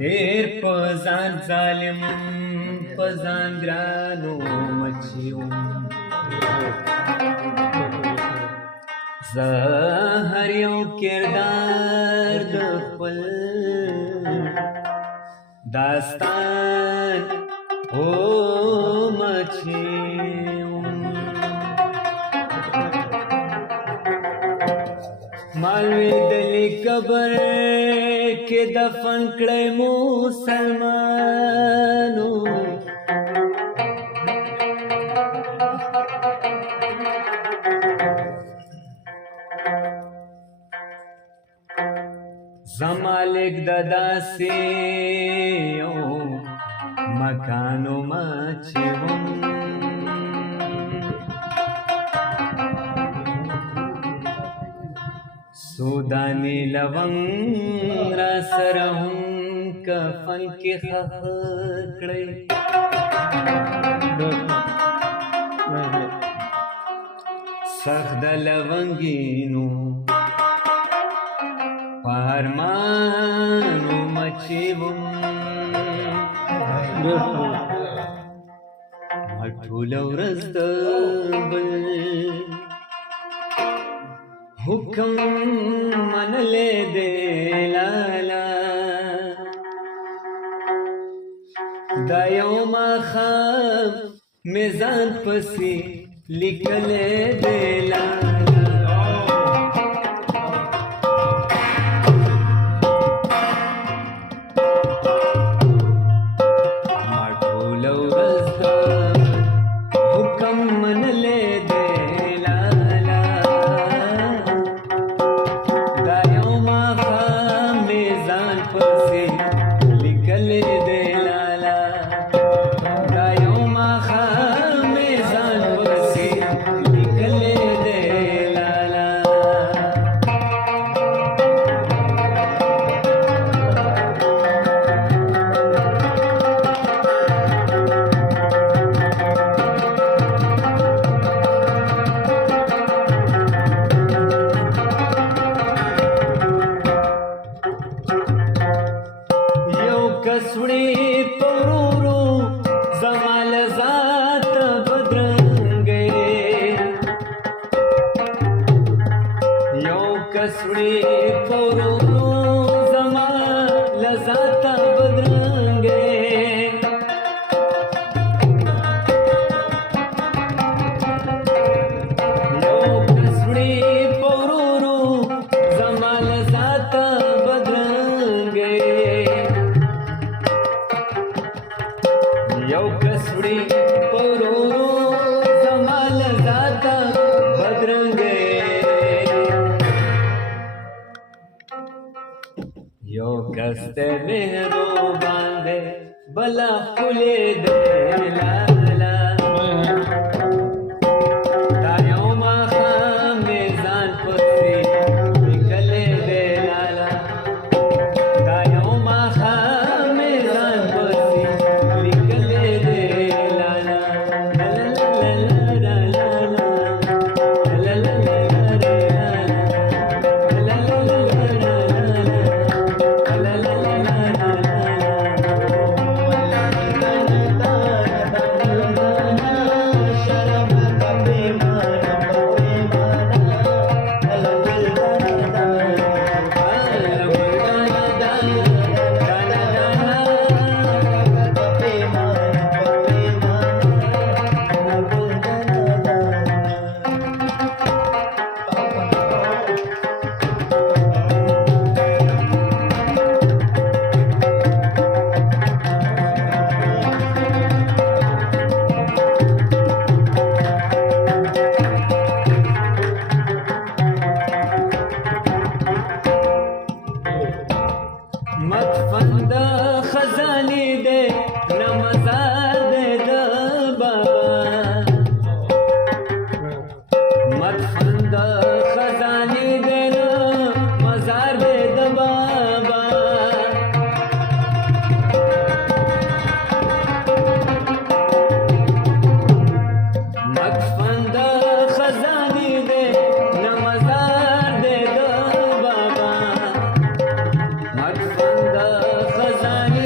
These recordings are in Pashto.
ډېر په ځان ظالم په ځان ګرانو مچیوم زه هر یو کردار د خپل داستان او مچیوم مالوی دلی قبر کې دفن کړی مسلمانو زمالک د داسې یو مکانو مچیوم سودانی لونگ را سره هم کفن کې خخ کړی سخت د لونګینو پارمانو مچیوم ټول ورځ د بل حکم منلې دې لالا دا یو ماښام میزان پسې لیکلې دې لالا ما ټول ورځ د حکم منلې دې کسوړي پرورو زمال ذات بدرنګې یو کسوړي پرورو زمال ذات بدرنګې یو کسوړي پرورو زمال ذات بدرنګې یو کسوړي پرورو زمال ذات بدرنګې یو کس ته مهربان دی بلا خولې دی لالا دا یو ماښام میزان پسې لیکلې دی لالا دا یو ماښام میزان پسې مدفن د خزانې دی نه مزار دی د بابا مدفن د خزانې دی نه مزار دی د بابا مدفن د خزانې دی نه مزار دی د بابا خزانه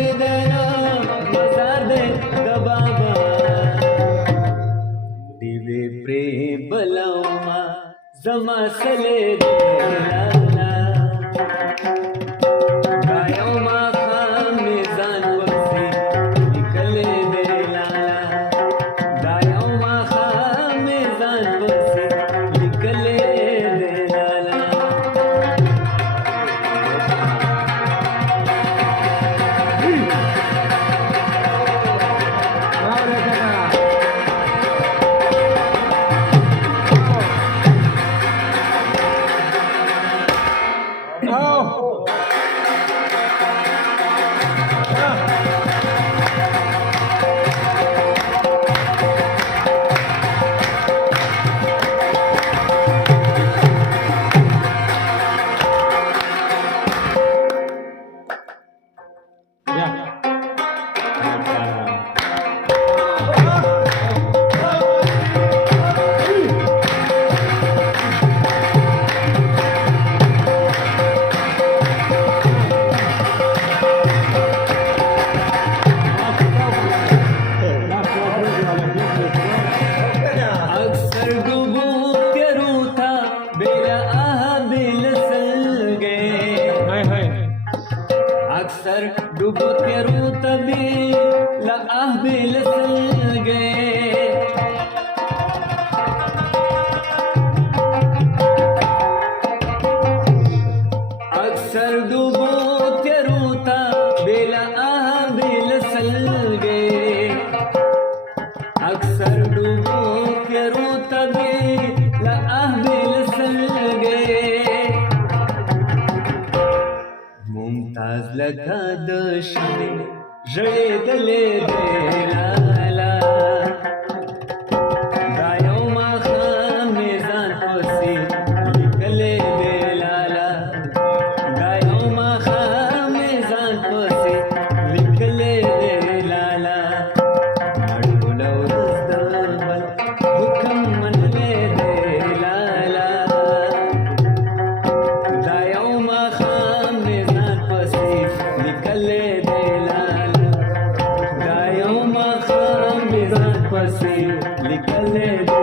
डूबो तेरू तभी लगा बिल सल गए अक्सर डूबो तेरू तभी लगा बिल सल गए अक्सर डूबो तेरू तभी लगा बिल सल गए मुमताज लगा दशने जड़े दले दे लाला गायों माखा मेजान पसी निकले दे लाला गायों माखा मेजान पसी निकले दे लाला माड़ुलो रज़दबल हुक्म मन ले दे लाला गायों माखा मेजान पसी निकले दे लाला गायों माखा मेजान पसी निकले दे